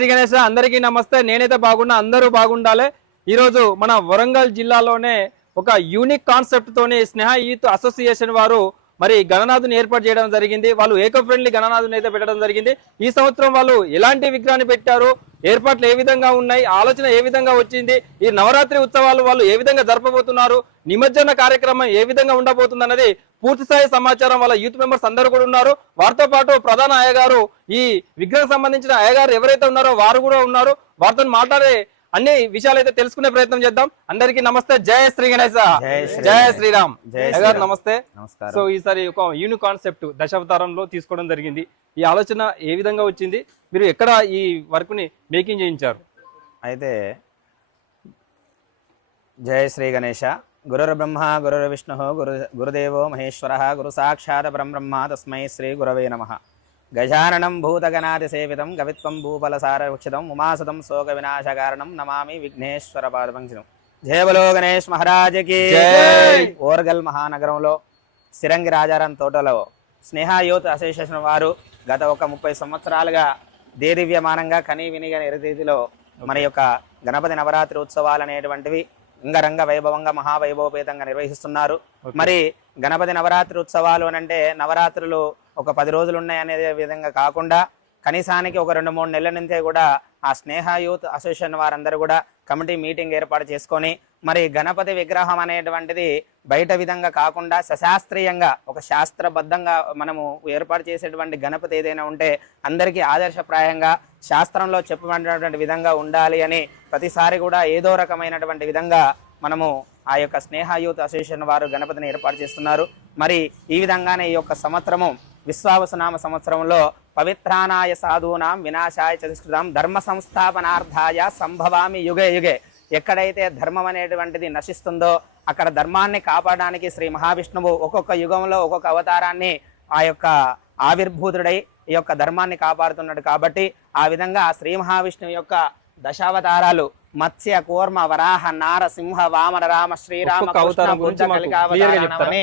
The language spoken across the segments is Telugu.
శ్రీ గణేష్ అందరికీ నమస్తే. నేనైతే బాగున్నా అందరూ బాగుండాలి. ఈరోజు మన వరంగల్ జిల్లాలోనే ఒక యూనిక్ కాన్సెప్ట్ తోని స్నేహ యూత్ అసోసియేషన్ వారు మరి గణనాథుని ఏర్పాటు చేయడం జరిగింది. వాళ్ళు ఏకో ఫ్రెండ్లీ గణనాథుని అయితే పెట్టడం జరిగింది. ఈ సంవత్సరం వాళ్ళు ఎలాంటి విగ్రహాన్ని పెట్టారు? ఏర్పాట్లు ఏ విధంగా ఉన్నాయి? ఆలోచన ఏ విధంగా వచ్చింది? ఈ నవరాత్రి ఉత్సవాలు వాళ్ళు ఏ విధంగా జరపబోతున్నారు? నిమజ్జన కార్యక్రమం ఏ విధంగా ఉండబోతుంది అన్నది పూర్తి స్థాయి సమాచారం వాళ్ళ యూత్ మెంబర్స్ అందరూ కూడా ఉన్నారు. వారితో పాటు ప్రధాన అయ్యగారు ఈ విగ్రహం సంబంధించిన అయ్యగారు ఎవరైతే ఉన్నారో వారు కూడా ఉన్నారు. వారితో మాట్లాడే అన్ని విషయాలు అయితే తెలుసుకునే ప్రయత్నం చేద్దాం. అందరికీ నమస్తే. జయ శ్రీ గణేశ. జై శ్రీ జయ శ్రీరామ్. శ్రీరామ్. నమస్తే. నమస్కారం. సో ఈసారి ఒక యూనిక్ కాన్సెప్ట్ దశావతారంలో తీసుకోవడం జరిగింది. ఈ ఆలోచన ఏ విధంగా వచ్చింది? మీరు ఎక్కడ ఈ వర్క్ని మేకింగ్ చేయించారు? అయితే జయ శ్రీ గణేశ. గురుర్ బ్రహ్మ గురుర్ విష్ణు గురు గురుదేవో మహేశ్వర గురు సాక్షాత్ పరబ్రహ్మ తస్మై శ్రీ గురవే నమ. గజాననం భూతగణాతి సేవితం కవిత్వం భూఫలసారక్షితం ఉమాసుతం శోక వినాశకారణం నమామి విఘ్నేశ్వర పాదపంక్షితం జయ బలో గణేష్ మహారాజకి. ఓర్గల్ మహానగరంలో సిరంగి రాజారాం తోటలో స్నేహ యూత్ అసోసియేషన్ వారు గత ఒక ముప్పై సంవత్సరాలుగా దేదివ్యమానంగా కనీ వినిగా రీతిలో మన యొక్క గణపతి నవరాత్రి ఉత్సవాలు అనేటువంటివి అంగరంగ వైభవంగా మహావైభవపేతంగా నిర్వహిస్తున్నారు. మరి గణపతి నవరాత్రి ఉత్సవాలు అని అంటే నవరాత్రులు ఒక పది రోజులు ఉన్నాయి అనే విధంగా కాకుండా కనీసానికి ఒక రెండు మూడు నెలల నుంచే కూడా ఆ స్నేహ యూత్ అసోసియేషన్ వారందరూ కూడా కమిటీ మీటింగ్ ఏర్పాటు చేసుకొని మరి గణపతి విగ్రహం అనేటువంటిది బయట విధంగా కాకుండా సశాస్త్రీయంగా ఒక శాస్త్రబద్ధంగా మనము ఏర్పాటు చేసేటువంటి గణపతి ఏదైనా ఉంటే అందరికీ ఆదర్శప్రాయంగా శాస్త్రంలో చెప్పబడినటువంటి విధంగా ఉండాలి అని ప్రతిసారి కూడా ఏదో రకమైనటువంటి విధంగా మనము ఆ యొక్క స్నేహ యూత్ అసోసియేషన్ వారు గణపతిని ఏర్పాటు చేస్తున్నారు. మరి ఈ విధంగానే ఈ యొక్క సంవత్సరము విశ్వావసునామ సంవత్సరంలో పవిత్రానాయ సాధూనాం వినాశాయ చతుష్కృతం ధర్మ సంస్థాపనార్థాయ సంభవామి యుగే యుగే. ఎక్కడైతే ధర్మం అనేటువంటిది నశిస్తుందో అక్కడ ధర్మాన్ని కాపాడడానికి శ్రీ మహావిష్ణువు ఒక్కొక్క యుగంలో ఒక్కొక్క అవతారాన్ని ఆ యొక్క ఆవిర్భూతుడై ఈ యొక్క ధర్మాన్ని కాపాడుతున్నాడు కాబట్టి ఆ విధంగా శ్రీ మహావిష్ణువు యొక్క దశావతారాలు మత్స్య కూర్మ వరాహ నార సింహ వామన రామ శ్రీరామ ఒక్కొక్క అవతారం కృష్ణ గురించి బుద్ధ మాకు కలిక clear గా అవతారం చెప్తారా? అని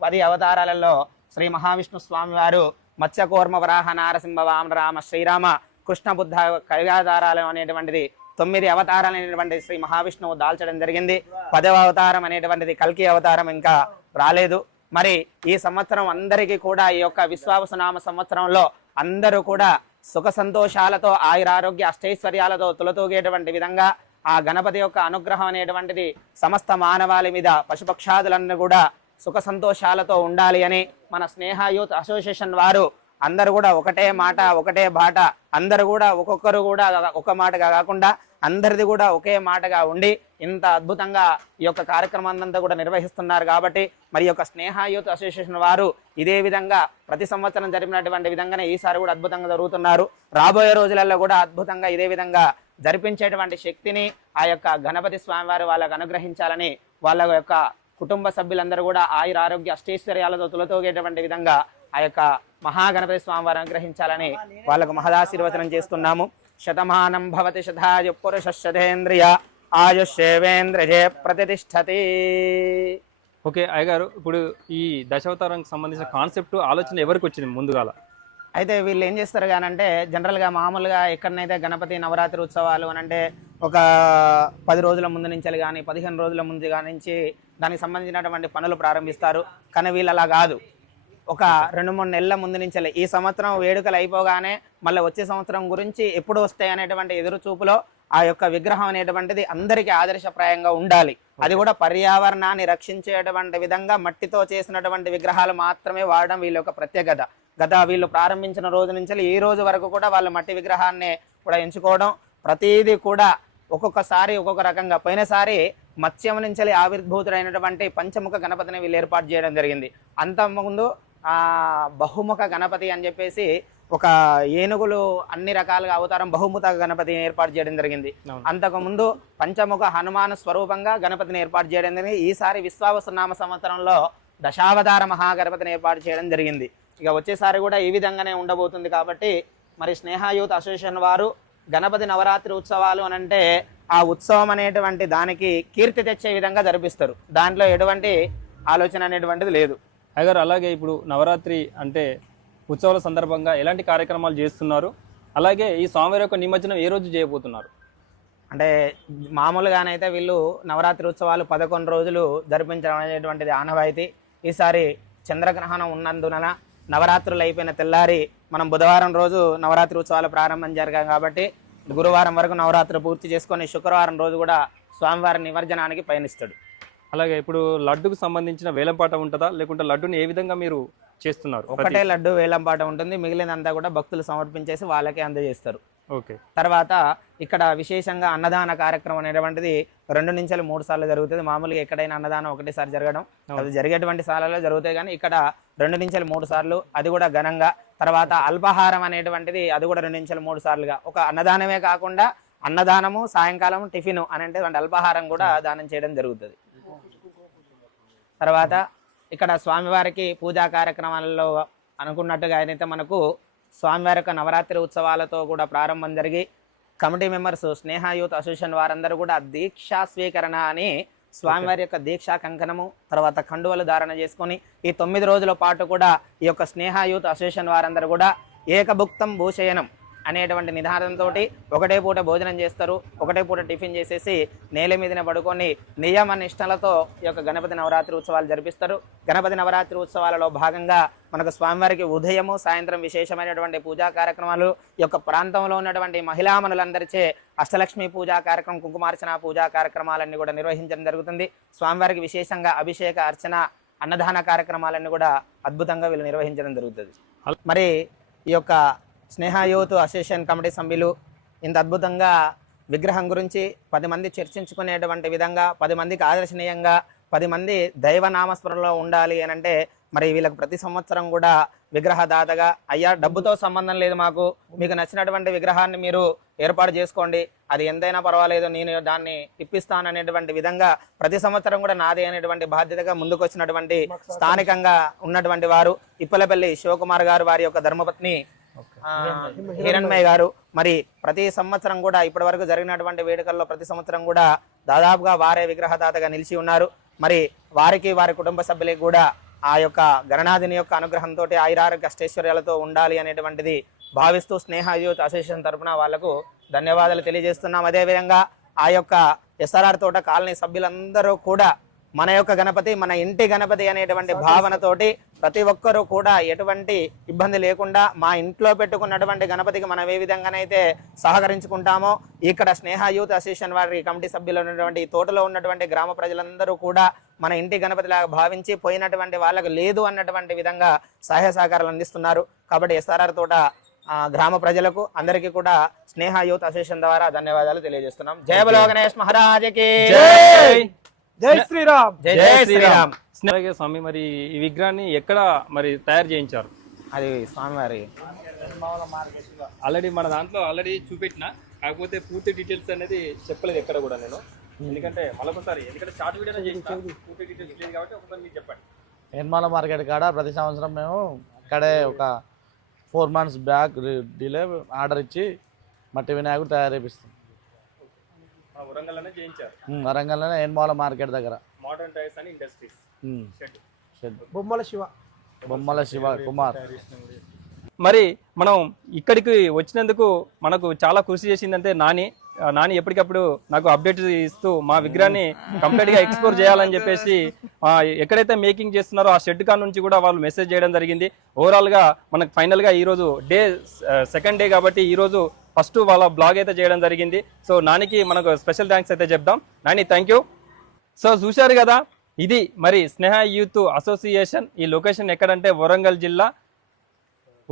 పది అవతారాలలో శ్రీ మహావిష్ణు స్వామి వారు మత్స్యకూర్మ వరాహ నారసింహ వామన రామ శ్రీరామ కృష్ణ బుద్ధ కలిగాధారాలు అనేటువంటిది తొమ్మిది అవతారాలు అనేటువంటి శ్రీ మహావిష్ణువు దాల్చడం జరిగింది పదవ అవతారం అనేటువంటిది కల్కి అవతారం ఇంకా రాలేదు మరి ఈ సంవత్సరం అందరికీ కూడా ఈ యొక్క విశ్వావసనామ సంవత్సరంలో అందరూ కూడా సుఖ సంతోషాలతో ఆయురారోగ్య అష్టైశ్వర్యాలతో తులతూగేటువంటి విధంగా ఆ గణపతి యొక్క అనుగ్రహం అనేటువంటిది సమస్త మానవాళి మీద పశుపక్షాదులన్నీ కూడా సుఖ సంతోషాలతో ఉండాలి అని మన స్నేహ యూత్ అసోసియేషన్ వారు అందరు కూడా ఒకటే మాట ఒకటే బాట అందరు కూడా ఒక్కొక్కరు కూడా ఒక మాటగా కాకుండా అందరిది కూడా ఒకే మాటగా ఉండి ఇంత అద్భుతంగా ఈ యొక్క కార్యక్రమాన్నంతా కూడా నిర్వహిస్తున్నారు కాబట్టి మరి యొక్క స్నేహ యూత్ అసోసియేషన్ వారు ఇదే విధంగా ప్రతి సంవత్సరం జరిపినటువంటి విధంగానే ఈసారి కూడా అద్భుతంగా జరుగుతున్నారు. రాబోయే రోజులలో కూడా అద్భుతంగా ఇదే విధంగా జరిపించేటువంటి శక్తిని ఆ యొక్క గణపతి స్వామి వారు వాళ్ళకు అనుగ్రహించాలని వాళ్ళ యొక్క కుటుంబ సభ్యులందరూ కూడా ఆయుర ఆరోగ్య అష్టైశ్వర్యాలతో తులతోగేటువంటి విధంగా ఆ యొక్క మహాగణపతి స్వామి వారు అనుగ్రహించాలని వాళ్ళకు మహదాశీర్వచనం చేస్తున్నాము. శతమానం భవతి శతాయు పురుష శతేంద్రియ ఆయుష్యేవేంద్రియే ప్రతిష్టతి. ఓకే అయ్యగారు ఇప్పుడు ఈ దశావతారానికి సంబంధించిన కాన్సెప్ట్ ఆలోచన ఎవరికి వచ్చింది ముందుగాల? అయితే వీళ్ళు ఏం చేస్తారు కానంటే జనరల్గా మామూలుగా ఎక్కడనైతే గణపతి నవరాత్రి ఉత్సవాలు అని అంటే ఒక పది రోజుల ముందు నుంచి కానీ పదిహేను రోజుల ముందు నుంచి దానికి సంబంధించినటువంటి పనులు ప్రారంభిస్తారు. కానీ వీళ్ళు అలా కాదు. ఒక రెండు మూడు నెలల ముందు నుంచి ఈ సంవత్సరం వేడుకలు అయిపోగానే మళ్ళీ వచ్చే సంవత్సరం గురించి ఎప్పుడు వస్తాయి అనేటువంటి ఎదురు చూపులో ఆ యొక్క విగ్రహం అనేటువంటిది అందరికీ ఆదర్శప్రాయంగా ఉండాలి. అది కూడా పర్యావరణాన్ని రక్షించేటువంటి విధంగా మట్టితో చేసినటువంటి విగ్రహాలు మాత్రమే వాడడం వీళ్ళ యొక్క ప్రత్యేకత. గత వీళ్ళు ప్రారంభించిన రోజు నుంచి ఈ రోజు వరకు కూడా వాళ్ళు మట్టి విగ్రహాన్ని కూడా ఎంచుకోవడం ప్రతిదీ కూడా ఒక్కొక్కసారి ఒక్కొక్క రకంగా. పోయినసారి మత్స్యం నుంచి ఆవిర్భూతుడైనటువంటి పంచముఖ గణపతిని వీళ్ళు ఏర్పాటు చేయడం జరిగింది. అంతకుముందు ఆ బహుముఖ గణపతి అని చెప్పేసి ఒక ఏనుగులు అన్ని రకాలుగా అవతారం బహుముఖ గణపతిని ఏర్పాటు చేయడం జరిగింది. అంతకుముందు పంచముఖ హనుమాన్ స్వరూపంగా గణపతిని ఏర్పాటు చేయడం జరిగింది. ఈసారి విశ్వావసనామ సంవత్సరంలో దశావతార మహాగణపతిని ఏర్పాటు చేయడం జరిగింది. ఇక వచ్చేసారి కూడా ఈ విధంగానే ఉండబోతుంది కాబట్టి మరి స్నేహ యూత్ అసోసియేషన్ వారు గణపతి నవరాత్రి ఉత్సవాలు అని అంటే ఆ ఉత్సవం అనేటువంటి దానికి కీర్తి తెచ్చే విధంగా జరిపిస్తారు. దాంట్లో ఎటువంటి ఆలోచన అనేటువంటిది లేదు. అయ్యగారు అలాగే ఇప్పుడు నవరాత్రి అంటే ఉత్సవాల సందర్భంగా ఎలాంటి కార్యక్రమాలు చేస్తున్నారు? అలాగే ఈ స్వామివారి యొక్క నిమజ్జనం ఏ రోజు చేయబోతున్నారు? అంటే మామూలుగానైతే వీళ్ళు నవరాత్రి ఉత్సవాలు పదకొండు రోజులు జరిపించడం అనేటువంటిది ఆనవాయితీ. ఈసారి చంద్రగ్రహణం ఉన్నందున నవరాత్రులు అయిపోయిన తెల్లారి మనం బుధవారం రోజు నవరాత్రి ఉత్సవాలు ప్రారంభం జరిగాం కాబట్టి గురువారం వరకు నవరాత్రులు పూర్తి చేసుకొని శుక్రవారం రోజు కూడా స్వామివారి నిమజ్జనానికి పయనిస్తాడు. అలాగే ఇప్పుడు లడ్డుకు సంబంధించిన వేలంపాట ఉంటుందా? లేకుంటే లడ్డుని ఏ విధంగా మీరు చేస్తున్నారు ఒకటే లడ్డు వేలంపాట ఉంటుంది. మిగిలినంతా కూడా భక్తులు సమర్పించేసి వాళ్ళకే అందజేస్తారు. ఓకే. తర్వాత ఇక్కడ విశేషంగా అన్నదాన కార్యక్రమం అనేటువంటిది రెండు నుంచి మూడు సార్లు జరుగుతుంది. మామూలుగా ఎక్కడైనా అన్నదానం ఒకటేసారి జరగడం. అది జరిగేటువంటి సార్లలో జరుగుతాయి కానీ ఇక్కడ రెండు నుంచి మూడు సార్లు అది కూడా ఘనంగా. తర్వాత అల్పాహారం అనేటువంటిది అది కూడా రెండు నుంచి మూడు సార్లుగా. ఒక అన్నదానమే కాకుండా అన్నదానము సాయంకాలం టిఫిన్ అనేటువంటి అల్పాహారం కూడా దానం చేయడం జరుగుతుంది. తర్వాత ఇక్కడ స్వామివారికి పూజా కార్యక్రమాలలో అనుకున్నట్టుగా అయితే మనకు స్వామివారి యొక్క నవరాత్రి ఉత్సవాలతో కూడా ప్రారంభం జరిగి committee members Sneha youth association వారందరూ కూడా దీక్షా స్వీకరణ అని స్వామివారి యొక్క దీక్షా కంకణము తర్వాత కండువలు ధారణ చేసుకొని ఈ తొమ్మిది రోజుల పాటు కూడా ఈ యొక్క స్నేహ యూత్ అసోసియేషన్ వారందరూ కూడా ఏకభుక్తం భూషయనం అనేటువంటి నిదానంతో ఒకటే పూట భోజనం చేస్తారు ఒకటే పూట టిఫిన్ చేసేసి నేల మీదనే పడుకొని నియమ నిష్టలతో ఈ యొక్క గణపతి నవరాత్రి ఉత్సవాలు జరిపిస్తారు. గణపతి నవరాత్రి ఉత్సవాలలో భాగంగా మనకు స్వామివారికి ఉదయము సాయంత్రం విశేషమైనటువంటి పూజా కార్యక్రమాలు ఈ యొక్క ప్రాంతంలో ఉన్నటువంటి మహిళామణులందరిచే అష్టలక్ష్మి పూజా కార్యక్రమం కుంకుమార్చన పూజా కార్యక్రమాలన్నీ కూడా నిర్వహించడం జరుగుతుంది. స్వామివారికి విశేషంగా అభిషేక అర్చన అన్నదాన కార్యక్రమాలన్నీ కూడా అద్భుతంగా వీళ్ళు నిర్వహించడం జరుగుతుంది. మరి ఈ యొక్క స్నేహ యూత్ అసోసియేషన్ కమిటీ సభ్యులు ఇంత అద్భుతంగా విగ్రహం గురించి పది మంది చర్చించుకునేటువంటి విధంగా పది మందికి ఆదర్శనీయంగా పది మంది దైవ నామస్మరణలో ఉండాలి అని అంటే మరి వీళ్ళకి ప్రతి సంవత్సరం కూడా విగ్రహదాతగా అయ్యా డబ్బుతో సంబంధం లేదు మాకు మీకు నచ్చినటువంటి విగ్రహాన్ని మీరు ఏర్పాటు చేసుకోండి అది ఎంతైనా పర్వాలేదు నేను దాన్ని ఇప్పిస్తాను అనేటువంటి విధంగా ప్రతి సంవత్సరం కూడా నాదే అనేటువంటి బాధ్యతగా ముందుకు వచ్చినటువంటి స్థానికంగా ఉన్నటువంటి వారు ఇప్పలపల్లి శివకుమార్ గారు వారి యొక్క ధర్మపత్ని హిరణ్మయ్య గారు మరి ప్రతి సంవత్సరం కూడా ఇప్పటి వరకు జరిగినటువంటి వేడుకల్లో ప్రతి సంవత్సరం కూడా దాదాపుగా వారే విగ్రహదాతగా నిలిచి ఉన్నారు. మరి వారికి వారి కుటుంబ సభ్యులకి కూడా ఆ యొక్క గణనాథుని యొక్క అనుగ్రహంతో ఆయురారోగ్య అష్టైశ్వర్యాలతో ఉండాలి అనేటువంటిది భావిస్తూ స్నేహ యూత్ అసోసియేషన్ తరపున వాళ్ళకు ధన్యవాదాలు తెలియజేస్తున్నాం. అదేవిధంగా ఆ యొక్క ఎస్ఆర్ఆర్ తోట కాలనీ సభ్యులందరూ కూడా మన యొక్క గణపతి మన ఇంటి గణపతి అనేటువంటి భావనతోటి ప్రతి ఒక్కరూ కూడా ఎటువంటి ఇబ్బంది లేకుండా మా ఇంట్లో పెట్టుకున్నటువంటి గణపతికి మనం ఏ విధంగానైతే సహకరించుకుంటామో ఇక్కడ స్నేహ యూత్ అసోసియేషన్ వారి కమిటీ సభ్యులు ఉన్నటువంటి తోటలో ఉన్నటువంటి గ్రామ ప్రజలందరూ కూడా మన ఇంటి గణపతిలాగా భావించి పోయినటువంటి వాళ్ళకు లేదు అన్నటువంటి విధంగా సహాయ సహకారాలు అందిస్తున్నారు. కాబట్టి ఎస్ఆర్ఆర్ తోట ఆ, గ్రామ ప్రజలకు అందరికీ కూడా స్నేహ యూత్ అసోసియేషన్ ద్వారా ధన్యవాదాలు తెలియజేస్తున్నాం. జయ బలో గణేష్ మహారాజకి! జై జై శ్రీరామ్! జై జై శ్రీరామ్! అలాగే స్వామి మరి ఈ విగ్రహాన్ని ఎక్కడ మరి తయారు చేయించారు? అది స్వామివారి ఆల్రెడీ మన దాంట్లో ఆల్రెడీ చూపెట్టిన? కాకపోతే పూర్తి డీటెయిల్స్ అనేది చెప్పలేదు ఎక్కడ కూడా నేను. ఎందుకంటే మళ్ళొకసారి ఎందుకంటే షార్ట్ వీడియోనే చేసిన పూర్తి డీటెయిల్స్ లేదు కాబట్టి ఒకసారి మీరు చెప్పండి. నిర్మల మార్కెట్ కాడ ప్రతి సంవత్సరం మేము ఇక్కడే ఒక four months back delay order ఇచ్చి మట్టి వినాయకుడు తయారు చేపిస్తాం. వరంగల్లోనే చేయించారు. ఉమ్, వరంగల్లోనే ఎన్మాల మార్కెట్ దగ్గర. మోడర్న్ టైర్స్ అని ఇండస్ట్రీస్. బొమ్మల శివ. బొమ్మల శివ కుమార్. మరి మనం ఇక్కడికి వచ్చినందుకు మనకు చాలా కృషి చేసిందంటే నాని. నాని ఎప్పటికప్పుడు నాకు అప్డేట్ ఇస్తూ మా విగ్రహాన్ని కంప్లీట్గా ఎక్స్ప్లోర్ చేయాలని చెప్పేసి ఎక్కడైతే మేకింగ్ చేస్తున్నారో ఆ షెడ్ కాడ నుంచి కూడా వాళ్ళు మెసేజ్ చేయడం జరిగింది. ఓవరాల్గా మనకు ఫైనల్గా ఈ రోజు డే సెకండ్ డే కాబట్టి ఈ రోజు ఫస్ట్ వాళ్ళ బ్లాగ్ అయితే చేయడం జరిగింది. సో నానికి మనకు స్పెషల్ థ్యాంక్స్ అయితే చెప్దాం. నాని థ్యాంక్ యూ సో చూశారు కదా ఇది మరి స్నేహ యూత్ అసోసియేషన్. ఈ లొకేషన్ ఎక్కడంటే వరంగల్ జిల్లా.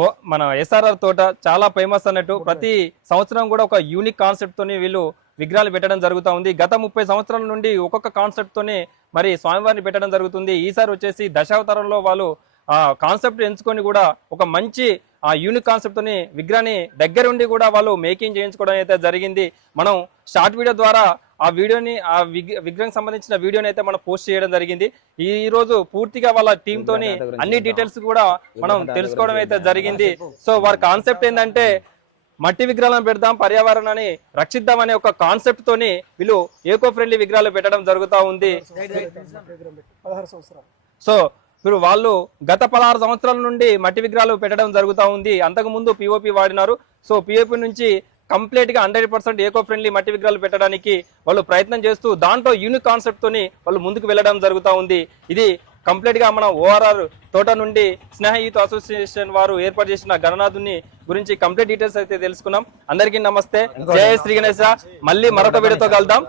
ఓ మన ఎస్ఆర్ఆర్ తోట చాలా ఫేమస్ అన్నట్టు. ప్రతి సంవత్సరం కూడా ఒక యూనిక్ కాన్సెప్ట్ తోని వీళ్ళు విగ్రహాలు పెట్టడం జరుగుతూ ఉంది. గత ముప్పై సంవత్సరాల నుండి ఒక్కొక్క కాన్సెప్ట్ తోని మరి స్వామివారిని పెట్టడం జరుగుతుంది. ఈసారి వచ్చేసి దశావతారంలో వాళ్ళు ఆ కాన్సెప్ట్ ఎంచుకొని కూడా ఒక మంచి ఆ యూనిక్ కాన్సెప్ట్ తోని విగ్రహాన్ని దగ్గరుండి కూడా వాళ్ళు మేకింగ్ చేయించుకోవడం అయితే జరిగింది. మనం షార్ట్ వీడియో ద్వారా ఆ వీడియోని ఆ విగ్- విగ్రహం సంబంధించిన వీడియోని అయితే మనం పోస్ట్ చేయడం జరిగింది. ఈ రోజు పూర్తిగా వాళ్ళ టీమ్ తోని అన్ని డీటెయిల్స్ కూడా మనం తెలుసుకోవడం అయితే జరిగింది. సో వారి కాన్సెప్ట్ ఏంటంటే మట్టి విగ్రహాలను పెడదాం పర్యావరణాన్ని రక్షిద్దాం అనే ఒక కాన్సెప్ట్ తోని వీళ్ళు ఏకో ఫ్రెండ్లీ విగ్రహాలు పెట్టడం జరుగుతూ ఉంది. సో ఇప్పుడు వాళ్ళు గత పదహారు సంవత్సరాల నుండి మట్టి విగ్రహాలు పెట్టడం జరుగుతూ ఉంది. అంతకు ముందు పిఓపి వాడినారు. సో పిఓపి నుంచి కంప్లీట్గా హండ్రెడ్ పర్సెంట్ ఏకో ఫ్రెండ్లీ మట్టి విగ్రహాలు పెట్టడానికి వాళ్ళు ప్రయత్నం చేస్తూ దాంట్లో యూనిక్ కాన్సెప్ట్ తోని వాళ్ళు ముందుకు వెళ్ళడం జరుగుతూ ఉంది. ఇది కంప్లీట్గా మనం ఓఆర్ఆర్ తోట నుండి స్నేహ యూత్ అసోసియేషన్ వారు ఏర్పాటు చేసిన గణనాథుని గురించి కంప్లీట్ డీటెయిల్స్ అయితే తెలుసుకున్నాం. అందరికీ నమస్తే. జయ శ్రీ గణేశ. మళ్ళీ మరొక వీడియోతో కలుద్దాం.